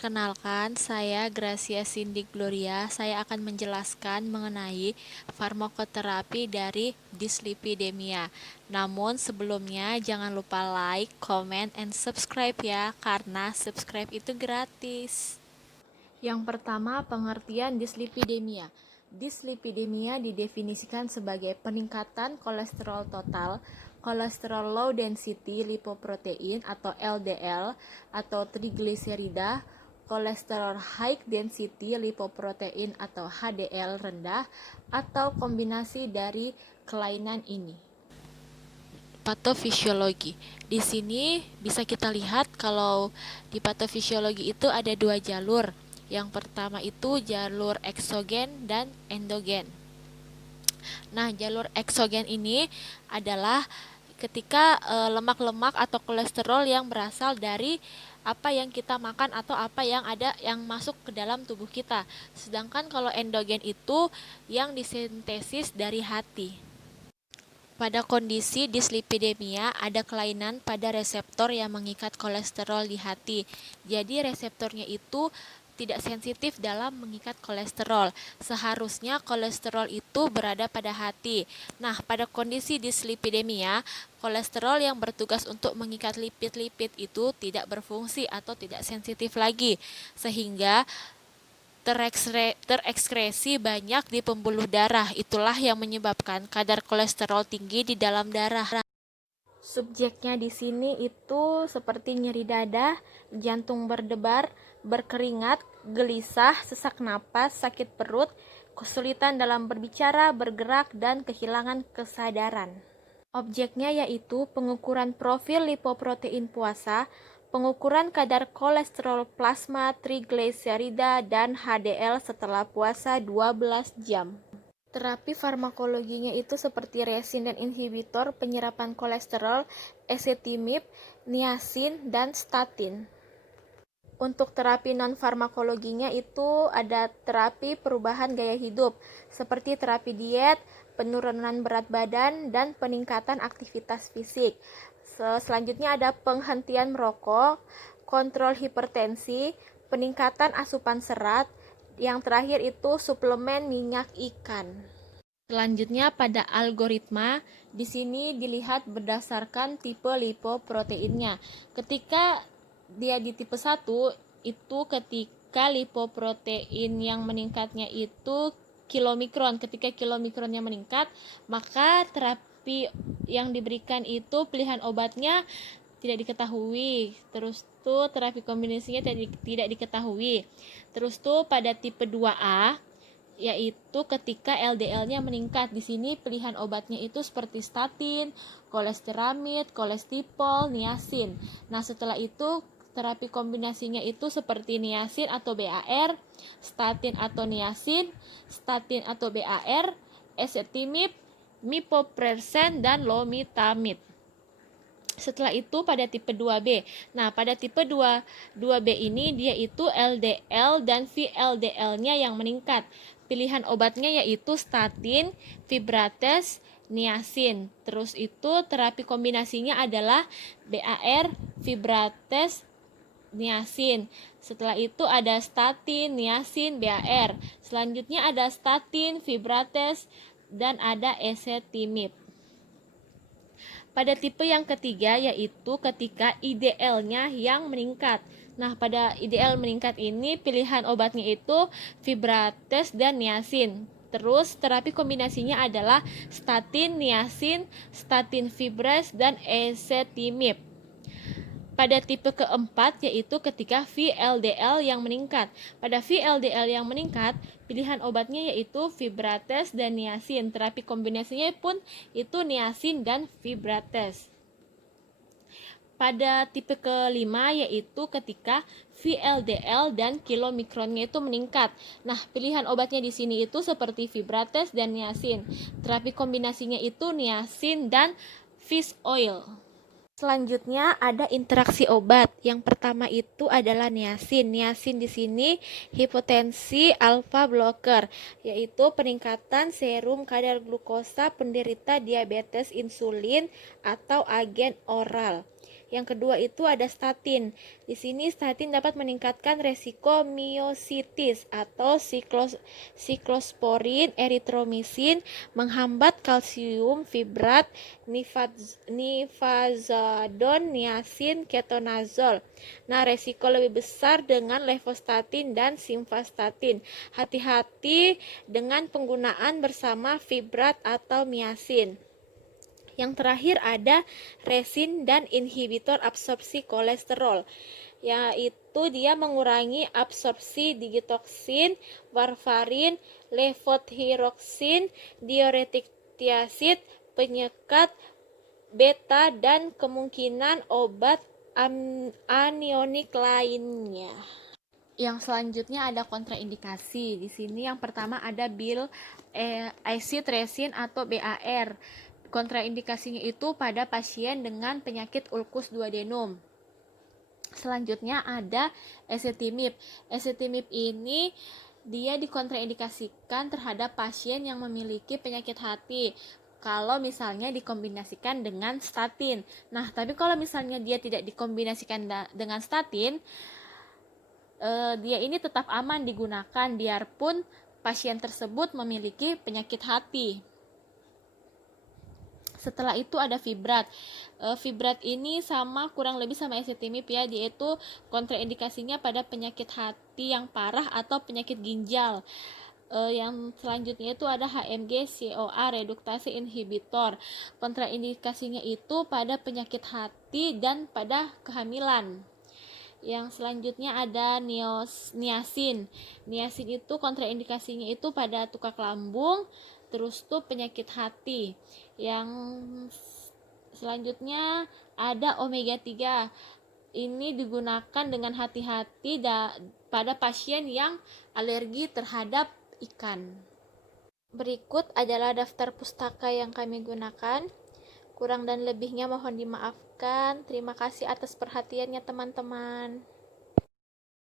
Perkenalkan, saya Gracia Cindy Gloria. Saya akan menjelaskan mengenai farmakoterapi dari dislipidemia. Namun sebelumnya jangan lupa like, comment, and subscribe ya, karena subscribe itu gratis. Yang pertama, pengertian dislipidemia. Dislipidemia didefinisikan sebagai peningkatan kolesterol total, kolesterol low density lipoprotein atau LDL, atau trigliserida, kolesterol high density lipoprotein atau HDL rendah, atau kombinasi dari kelainan ini. Patofisiologi. Di sini bisa kita lihat kalau di patofisiologi itu ada dua jalur. Yang pertama itu jalur eksogen dan endogen. Nah, jalur eksogen ini adalah ketika lemak-lemak atau kolesterol yang berasal dari apa yang kita makan atau apa yang ada yang masuk ke dalam tubuh kita. Sedangkan kalau endogen itu yang disintesis dari hati. Pada kondisi dislipidemia, ada kelainan pada reseptor yang mengikat kolesterol di hati. Jadi reseptornya itu tidak sensitif dalam mengikat kolesterol. Seharusnya kolesterol itu berada pada hati. Nah, pada kondisi dislipidemia, kolesterol yang bertugas untuk mengikat lipid-lipid itu tidak berfungsi atau tidak sensitif lagi. Sehingga terekskresi banyak di pembuluh darah. Itulah yang menyebabkan kadar kolesterol tinggi di dalam darah. Subjeknya di sini itu seperti nyeri dada, jantung berdebar, berkeringat, gelisah, sesak napas, sakit perut, kesulitan dalam berbicara, bergerak, dan kehilangan kesadaran. Objeknya yaitu pengukuran profil lipoprotein puasa, pengukuran kadar kolesterol plasma, trigliserida, dan HDL setelah puasa 12 jam. Terapi farmakologinya itu seperti resin dan inhibitor penyerapan kolesterol, ezetimibe, niacin, dan statin. Untuk terapi non-farmakologinya itu ada terapi perubahan gaya hidup, seperti terapi diet, penurunan berat badan, dan peningkatan aktivitas fisik. Selanjutnya ada penghentian merokok, kontrol hipertensi, peningkatan asupan serat, yang terakhir itu suplemen minyak ikan. Selanjutnya pada algoritma, di sini dilihat berdasarkan tipe lipoproteinnya. Ketika dia di tipe 1, itu ketika lipoprotein yang meningkatnya itu kilomikron. Ketika kilomikronnya meningkat, maka terapi yang diberikan itu pilihan obatnya tidak diketahui. Terus tuh terapi kombinasinya tidak diketahui. Terus tuh pada tipe 2A, yaitu ketika LDL-nya meningkat. Di sini pilihan obatnya itu seperti statin, kolesteramid, kolestipol, niacin. Nah, setelah itu terapi kombinasinya itu seperti niacin atau BAR, statin atau niacin, statin atau BAR, ezetimibe, mifeprsin, dan lomitamid. Setelah itu pada tipe 2B. Nah, pada tipe 2B ini dia itu LDL dan VLDL-nya yang meningkat. Pilihan obatnya yaitu statin, fibrates, niacin. Terus itu terapi kombinasinya adalah BAR, fibrates, niacin. Setelah itu ada statin, niacin, BAR. Selanjutnya ada statin, fibrates, dan ada ezetimibe. Pada tipe yang ketiga yaitu ketika IDL-nya yang meningkat. Nah, pada IDL meningkat ini pilihan obatnya itu fibrates dan niacin. Terus terapi kombinasinya adalah statin, niacin, statin fibres, dan ezetimibe. Pada tipe keempat yaitu ketika VLDL yang meningkat. Pada VLDL yang meningkat, pilihan obatnya yaitu fibrates dan niacin. Terapi kombinasinya pun itu niacin dan fibrates. Pada tipe kelima yaitu ketika VLDL dan kilomikronnya itu meningkat. Nah, pilihan obatnya di sini itu seperti fibrates dan niacin. Terapi kombinasinya itu niacin dan fish oil. Selanjutnya ada interaksi obat. Yang pertama itu adalah niacin. Niacin di sini hipotensi alpha blocker, yaitu peningkatan serum kadar glukosa penderita diabetes insulin atau agen oral. Yang kedua itu ada statin. Di sini statin dapat meningkatkan resiko miositis atau siklosporin, eritromisin, menghambat kalsium fibrat, nifazodon, niacin, ketonazol. Nah, resiko lebih besar dengan levostatin dan simvastatin. Hati-hati dengan penggunaan bersama fibrat atau niacin. Yang terakhir ada resin dan inhibitor absorpsi kolesterol, yaitu dia mengurangi absorpsi digitoksin, warfarin, levothyroxine, diuretik tiazid, penyekat beta, dan kemungkinan obat anionik lainnya. Yang selanjutnya ada kontraindikasi. Di sini yang pertama ada bile acid resin atau BAR. Kontraindikasinya itu pada pasien dengan penyakit ulkus duodenum. Selanjutnya ada ezetimibe. Ezetimibe ini dia dikontraindikasikan terhadap pasien yang memiliki penyakit hati kalau misalnya dikombinasikan dengan statin. Nah, tapi kalau misalnya dia tidak dikombinasikan dengan statin, dia ini tetap aman digunakan biarpun pasien tersebut memiliki penyakit hati. Setelah itu ada fibrat. Fibrat ini kurang lebih sama ezetimibe ya, yaitu kontraindikasinya pada penyakit hati yang parah atau penyakit ginjal. Yang selanjutnya itu ada HMG CoA reduktase inhibitor. Kontraindikasinya itu pada penyakit hati dan pada kehamilan. Yang selanjutnya ada niacin. Niacin itu kontraindikasinya itu pada tukak lambung, terus tuh penyakit hati. Yang selanjutnya ada omega 3. Ini digunakan dengan hati-hati pada pasien yang alergi terhadap ikan. Berikut adalah daftar pustaka yang kami gunakan. Kurang dan lebihnya mohon dimaafkan. Terima kasih atas perhatiannya teman-teman.